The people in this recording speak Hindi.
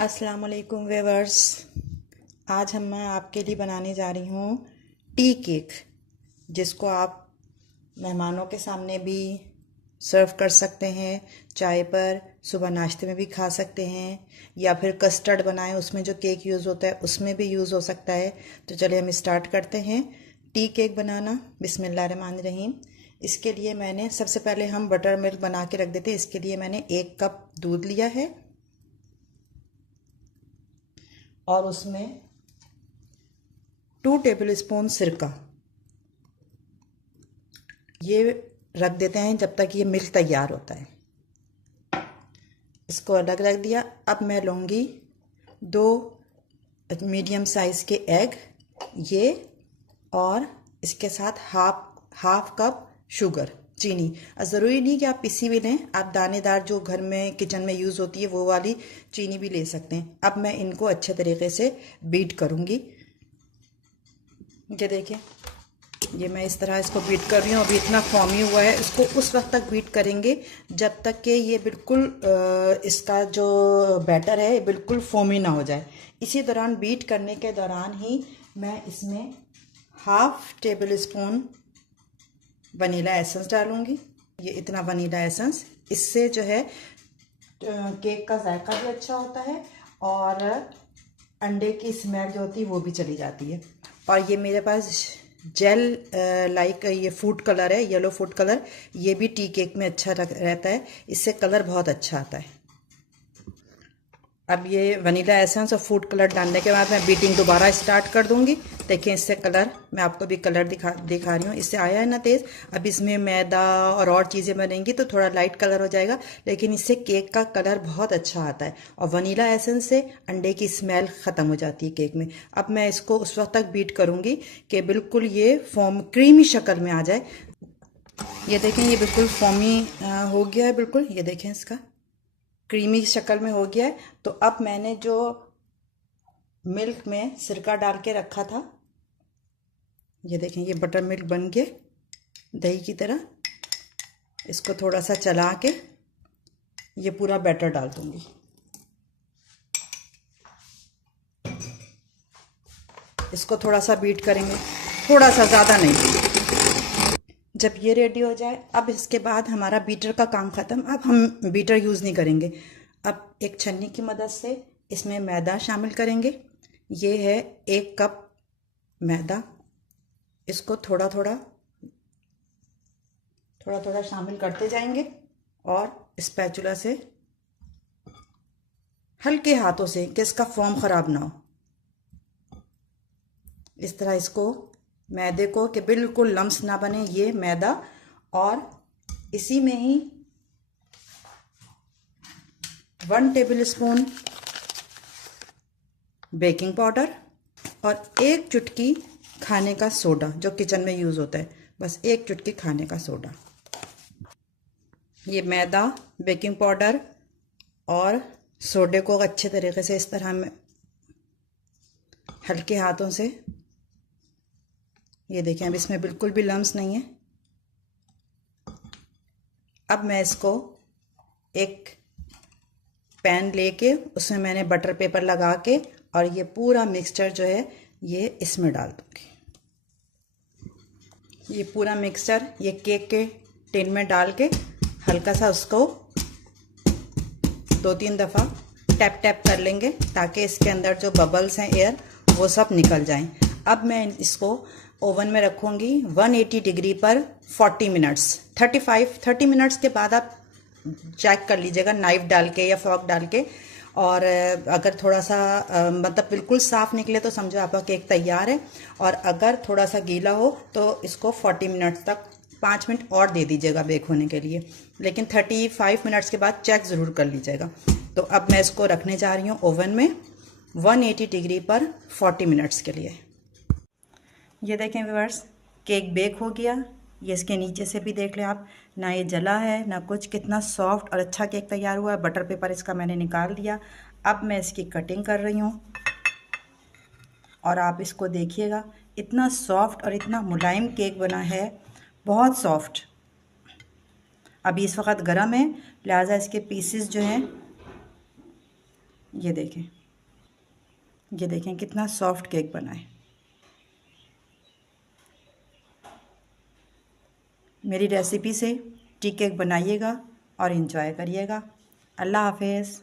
अस्सलाम वालेकुम व्यूअर्स। आज मैं आपके लिए बनाने जा रही हूँ टी केक, जिसको आप मेहमानों के सामने भी सर्व कर सकते हैं, चाय पर, सुबह नाश्ते में भी खा सकते हैं, या फिर कस्टर्ड बनाएं उसमें जो केक यूज़ होता है उसमें भी यूज़ हो सकता है। तो चलिए हम स्टार्ट करते हैं टी केक बनाना। बिस्मिल्लाहिर्रहमानिर्रहीम। इसके लिए मैंने सबसे पहले हम बटर मिल्क बना के रख देते हैं। इसके लिए मैंने 1 कप दूध लिया है और उसमें 2 टेबल स्पून सिरका ये रख देते हैं जब तक ये मिल्क तैयार होता है। इसको अलग रख दिया। अब मैं लूँगी 2 मीडियम साइज़ के एग, ये, और इसके साथ हाफ कप शुगर, चीनी। ज़रूरी नहीं कि आप पिसी भी लें, आप दानेदार जो घर में किचन में यूज़ होती है वो वाली चीनी भी ले सकते हैं। अब मैं इनको अच्छे तरीके से बीट करूँगी। ये देखिए, ये मैं इस तरह इसको बीट कर रही हूँ। अभी इतना फॉर्मी हुआ है, इसको उस वक्त तक बीट करेंगे जब तक कि ये बिल्कुल इसका जो बैटर है बिल्कुल फॉर्मी ना हो जाए। इसी दौरान बीट करने के दौरान ही मैं इसमें half table spoon vanilla essence डालूंगी। ये इतना वनीला एसेंस, इससे जो है केक का जायका भी अच्छा होता है और अंडे की स्मेल जो होती है वो भी चली जाती है। और ये मेरे पास जेल लाइक ये फूड कलर है, येलो फूड कलर, ये भी टी केक में अच्छा रहता है, इससे कलर बहुत अच्छा आता है। अब ये वनीला एसेंस और फूड कलर डालने के बाद मैं बीटिंग दोबारा स्टार्ट कर दूंगी। देखिए इससे कलर, मैं आपको भी कलर दिखा रही हूँ, इससे आया है ना तेज़। अब इसमें मैदा और चीज़ें बनेंगी तो थोड़ा लाइट कलर हो जाएगा, लेकिन इससे केक का कलर बहुत अच्छा आता है और वनीला एसेंस से अंडे की स्मेल ख़त्म हो जाती है केक में। अब मैं इसको उस वक्त तक बीट करूँगी कि बिल्कुल ये फॉर्म क्रीमी शक्ल में आ जाए। ये देखें, ये बिल्कुल फॉर्मी हो गया है, बिल्कुल ये देखें इसका क्रीमी शक्ल में हो गया है। तो अब मैंने जो मिल्क में सिरका डाल के रखा था, ये देखें ये बटर मिल्क बन के दही की तरह, इसको थोड़ा सा चला के ये पूरा बैटर डाल दूंगी। इसको थोड़ा सा बीट करेंगे, थोड़ा सा, ज़्यादा नहीं। जब ये रेडी हो जाए, अब इसके बाद हमारा बीटर का काम ख़त्म। अब हम बीटर यूज़ नहीं करेंगे। अब एक छन्नी की मदद से इसमें मैदा शामिल करेंगे। ये है 1 कप मैदा। इसको थोड़ा थोड़ा शामिल करते जाएंगे और स्पैचुला से हल्के हाथों से, कि इसका फॉर्म ख़राब ना हो, इस तरह इसको मैदे को, कि बिल्कुल लम्स ना बने ये मैदा, और इसी में ही 1 टेबल स्पून बेकिंग पाउडर और 1 चुटकी खाने का सोडा, जो किचन में यूज़ होता है, बस 1 चुटकी खाने का सोडा। ये मैदा, बेकिंग पाउडर और सोडे को अच्छे तरीके से इस तरह में हल्के हाथों से, ये देखें अब इसमें बिल्कुल भी लम्स नहीं है। अब मैं इसको एक पैन लेके उसमें मैंने बटर पेपर लगा के और ये पूरा मिक्सचर जो है ये इसमें डाल दूँगी। ये पूरा मिक्सचर ये केक के टिन में डाल के हल्का सा उसको 2-3 दफ़ा टैप कर लेंगे, ताकि इसके अंदर जो बबल्स हैं, एयर, वो सब निकल जाएं। अब मैं इसको ओवन में रखूँगी 180 डिग्री पर 40 मिनट्स। 30 मिनट्स के बाद आप चेक कर लीजिएगा नाइफ डाल के या फॉर्क डाल के, और अगर थोड़ा सा मतलब बिल्कुल साफ़ निकले तो समझो आपका केक तैयार है, और अगर थोड़ा सा गीला हो तो इसको 40 मिनट्स तक 5 मिनट और दे दीजिएगा बेक होने के लिए, लेकिन 35 मिनट्स के बाद चेक ज़रूर कर लीजिएगा। तो अब मैं इसको रखने जा रही हूँ ओवन में 180 डिग्री पर 40 मिनट्स के लिए। ये देखें व्यूअर्स, केक बेक हो गया। ये इसके नीचे से भी देख लें आप, ना ये जला है ना कुछ, कितना सॉफ्ट और अच्छा केक तैयार हुआ है। बटर पेपर इसका मैंने निकाल दिया। अब मैं इसकी कटिंग कर रही हूँ और आप इसको देखिएगा, इतना सॉफ्ट और इतना मुलायम केक बना है, बहुत सॉफ्ट। अभी इस वक्त गर्म है, लिहाजा इसके पीसेस जो हैं ये देखें, ये देखें कितना सॉफ्ट केक बना है। मेरी रेसिपी से टी केक बनाइएगा और इन्जॉय करिएगा। अल्लाह हाफिज़।